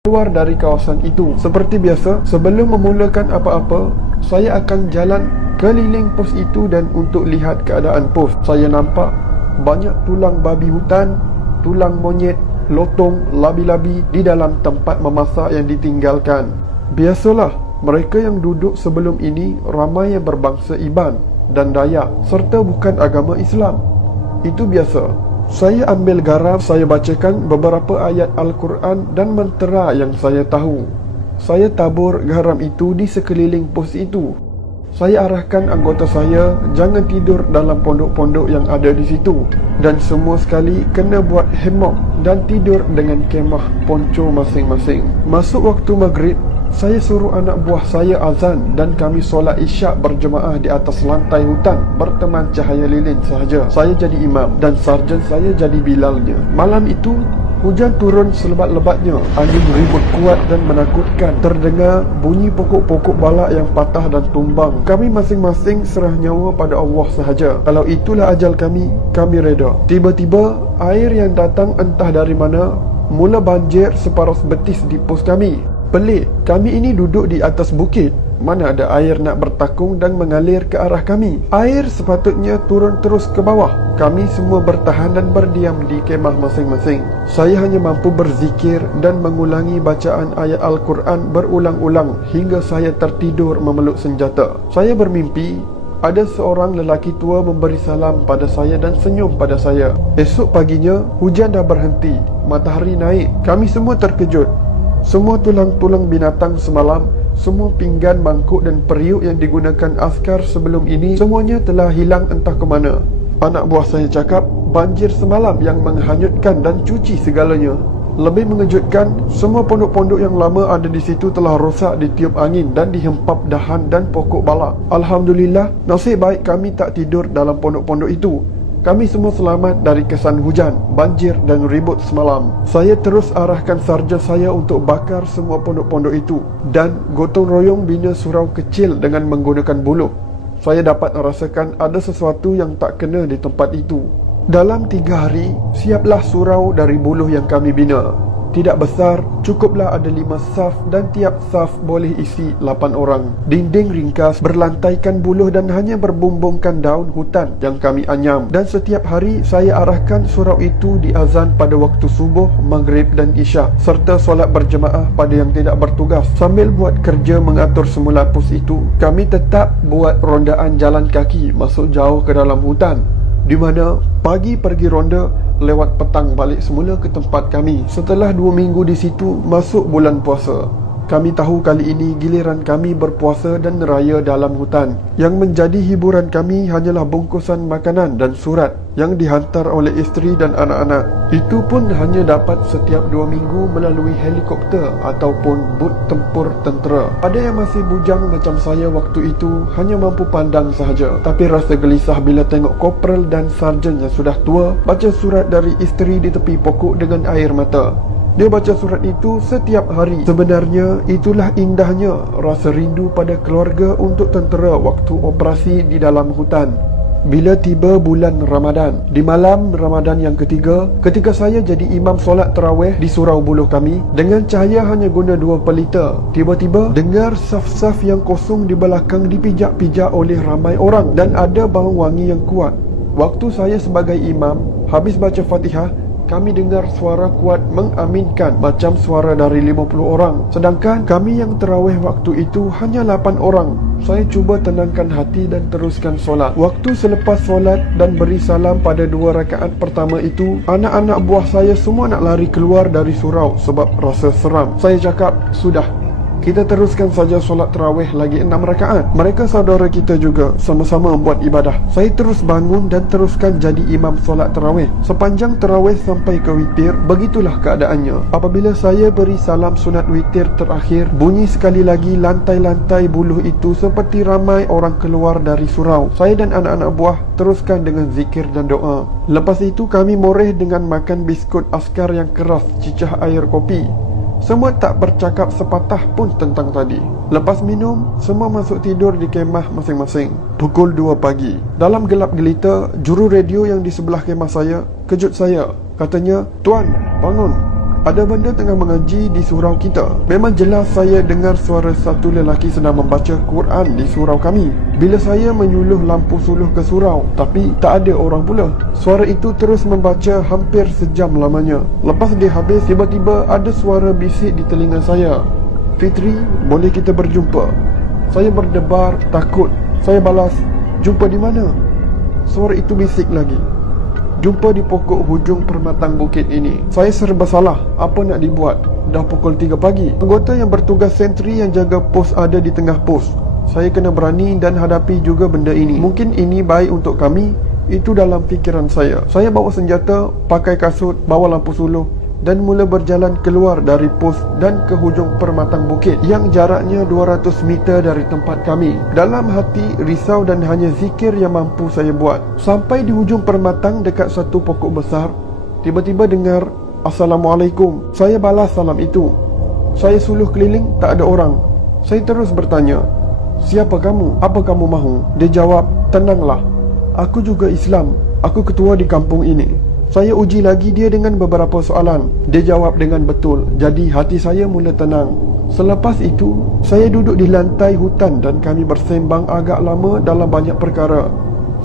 keluar dari kawasan itu. Seperti biasa, sebelum memulakan apa-apa, saya akan jalan keliling pos itu dan untuk lihat keadaan pos. Saya nampak banyak tulang babi hutan, tulang monyet, lotong, labi-labi di dalam tempat memasak yang ditinggalkan. Biasalah, mereka yang duduk sebelum ini ramai yang berbangsa Iban dan Dayak serta bukan agama Islam. Itu biasa. Saya ambil garam, saya bacakan beberapa ayat Al-Quran dan mentera yang saya tahu. Saya tabur garam itu di sekeliling pos itu. Saya arahkan anggota saya jangan tidur dalam pondok-pondok yang ada di situ, dan semua sekali kena buat hemok dan tidur dengan kemah ponco masing-masing. Masuk waktu maghrib, saya suruh anak buah saya azan dan kami solat isyak berjemaah di atas lantai hutan berteman cahaya lilin sahaja. Saya jadi imam dan sarjan saya jadi bilalnya. Malam itu hujan turun selebat-lebatnya. Angin ribut kuat dan menakutkan. Terdengar bunyi pokok-pokok balak yang patah dan tumbang. Kami masing-masing serah nyawa pada Allah sahaja. Kalau itulah ajal kami reda. Tiba-tiba air yang datang entah dari mana mula banjir separuh betis di pos kami. Pelik, kami ini duduk di atas bukit. Mana ada air nak bertakung dan mengalir ke arah kami. Air sepatutnya turun terus ke bawah. Kami semua bertahan dan berdiam di kemah masing-masing. Saya hanya mampu berzikir dan mengulangi bacaan ayat Al-Quran berulang-ulang hingga saya tertidur memeluk senjata. Saya bermimpi ada seorang lelaki tua memberi salam pada saya dan senyum pada saya. Esok paginya, hujan dah berhenti. Matahari naik. Kami semua terkejut. Semua tulang-tulang binatang semalam, semua pinggan, mangkuk dan periuk yang digunakan askar sebelum ini, semuanya telah hilang entah ke mana. Anak buah saya cakap, banjir semalam yang menghanyutkan dan cuci segalanya. Lebih mengejutkan, semua pondok-pondok yang lama ada di situ telah rosak ditiup angin dan dihempap dahan dan pokok balak. Alhamdulillah, nasib baik kami tak tidur dalam pondok-pondok itu. Kami semua selamat dari kesan hujan, banjir dan ribut semalam. Saya terus arahkan sarjan saya untuk bakar semua pondok-pondok itu dan gotong royong bina surau kecil dengan menggunakan buluh. Saya dapat merasakan ada sesuatu yang tak kena di tempat itu. Dalam 3 hari, siaplah surau dari buluh yang kami bina. Tidak besar, cukuplah ada 5 saf dan tiap saf boleh isi 8 orang. Dinding ringkas, berlantaikan buluh dan hanya berbumbungkan daun hutan yang kami anyam. Dan setiap hari saya arahkan surau itu di azan pada waktu subuh, maghrib dan isyak, serta solat berjemaah pada yang tidak bertugas. Sambil buat kerja mengatur semula pos itu, kami tetap buat rondaan jalan kaki masuk jauh ke dalam hutan, di mana pagi pergi ronda, lewat petang balik semula ke tempat kami. Setelah 2 minggu di situ, masuk bulan puasa. Kami tahu kali ini giliran kami berpuasa dan raya dalam hutan. Yang menjadi hiburan kami hanyalah bungkusan makanan dan surat yang dihantar oleh isteri dan anak-anak. Itu pun hanya dapat setiap 2 minggu melalui helikopter ataupun bot tempur tentera. Ada yang masih bujang macam saya waktu itu hanya mampu pandang sahaja. Tapi rasa gelisah bila tengok korporal dan sarjan yang sudah tua baca surat dari isteri di tepi pokok dengan air mata. Dia baca surat itu setiap hari. Sebenarnya itulah indahnya rasa rindu pada keluarga untuk tentera waktu operasi di dalam hutan. Bila tiba bulan Ramadan, di malam Ramadan yang ketiga, ketika saya jadi imam solat tarawih di surau buluh kami, dengan cahaya hanya guna 2 pelita, tiba-tiba dengar saf-saf yang kosong di belakang dipijak-pijak oleh ramai orang dan ada bau wangi yang kuat. Waktu saya sebagai imam habis baca Fatihah, kami dengar suara kuat mengaminkan macam suara dari 50 orang. Sedangkan kami yang terawih waktu itu hanya 8 orang. Saya cuba tenangkan hati dan teruskan solat. Waktu selepas solat dan beri salam pada 2 rakaat pertama itu, anak-anak buah saya semua nak lari keluar dari surau sebab rasa seram. Saya cakap, sudah, kita teruskan saja solat tarawih lagi 6 rakaat. Mereka saudara kita juga, sama-sama buat ibadah. Saya terus bangun dan teruskan jadi imam solat tarawih. Sepanjang tarawih sampai ke witir, begitulah keadaannya. Apabila saya beri salam sunat witir terakhir, bunyi sekali lagi lantai-lantai buluh itu seperti ramai orang keluar dari surau. Saya dan anak-anak buah teruskan dengan zikir dan doa. Lepas itu kami moreh dengan makan biskut askar yang keras, cicah air kopi. Semua tak bercakap sepatah pun tentang tadi. Lepas minum, semua masuk tidur di kemah masing-masing. Pukul 2 pagi. Dalam gelap gelita, juru radio yang di sebelah kemah saya kejut saya. Katanya, "Tuan, bangun. ada benda tengah mengaji di surau kita. Memang jelas saya dengar suara satu lelaki sedang membaca Quran di surau kami. Bila saya menyuluh lampu suluh ke surau, tapi tak ada orang pula. Suara itu terus membaca hampir sejam lamanya. Lepas dia habis, tiba-tiba ada suara bisik di telinga saya. "Fitri, boleh kita berjumpa?" Saya berdebar, takut. Saya balas, "Jumpa di mana?" Suara itu bisik lagi, "Jumpa di pokok hujung permatang bukit ini." Saya serba salah. Apa nak dibuat? Dah pukul 3 pagi. Anggota yang bertugas sentri yang jaga pos ada di tengah pos. Saya kena berani dan hadapi juga benda ini. Mungkin ini baik untuk kami. Itu dalam fikiran saya. Saya bawa senjata, pakai kasut, bawa lampu suluh dan mula berjalan keluar dari pos dan ke hujung permatang bukit yang jaraknya 200 meter dari tempat kami. Dalam hati risau dan hanya zikir yang mampu saya buat. Sampai di hujung permatang dekat satu pokok besar, tiba-tiba dengar "Assalamualaikum." Saya balas salam itu. Saya suluh keliling, tak ada orang. Saya terus bertanya, "Siapa kamu? Apa kamu mahu?" Dia jawab, "Tenanglah, aku juga Islam. Aku ketua di kampung ini." Saya uji lagi dia dengan beberapa soalan. Dia jawab dengan betul. Jadi hati saya mula tenang. Selepas itu, saya duduk di lantai hutan dan kami bersembang agak lama dalam banyak perkara.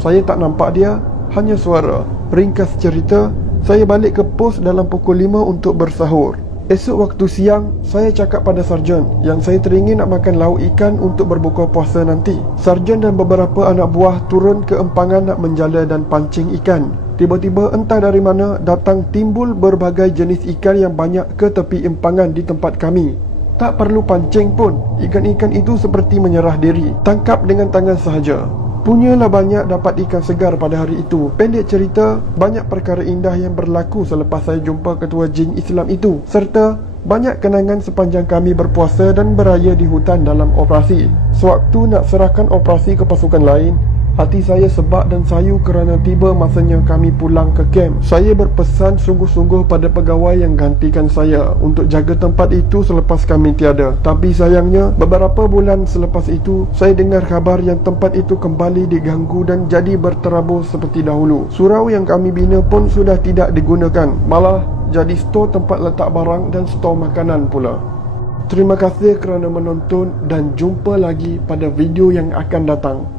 Saya tak nampak dia, hanya suara. Ringkas cerita, saya balik ke pos dalam pukul 5 untuk bersahur. Esok waktu siang, saya cakap pada sarjan yang saya teringin nak makan lauk ikan untuk berbuka puasa nanti. Sarjan dan beberapa anak buah turun ke empangan nak menjala dan pancing ikan. Tiba-tiba entah dari mana datang timbul berbagai jenis ikan yang banyak ke tepi empangan di tempat kami. Tak perlu pancing pun, ikan-ikan itu seperti menyerah diri. Tangkap dengan tangan sahaja. Punyalah banyak dapat ikan segar pada hari itu. Pendek cerita, banyak perkara indah yang berlaku selepas saya jumpa ketua jin Islam itu. Serta banyak kenangan sepanjang kami berpuasa dan beraya di hutan dalam operasi. Sewaktu nak serahkan operasi ke pasukan lain, hati saya sebab dan sayu kerana tiba masanya kami pulang ke kamp. Saya berpesan sungguh-sungguh pada pegawai yang gantikan saya untuk jaga tempat itu selepas kami tiada. Tapi sayangnya, beberapa bulan selepas itu, saya dengar khabar yang tempat itu kembali diganggu dan jadi berterabur seperti dahulu. Surau yang kami bina pun sudah tidak digunakan, malah jadi stor tempat letak barang dan stor makanan pula. Terima kasih kerana menonton dan jumpa lagi pada video yang akan datang.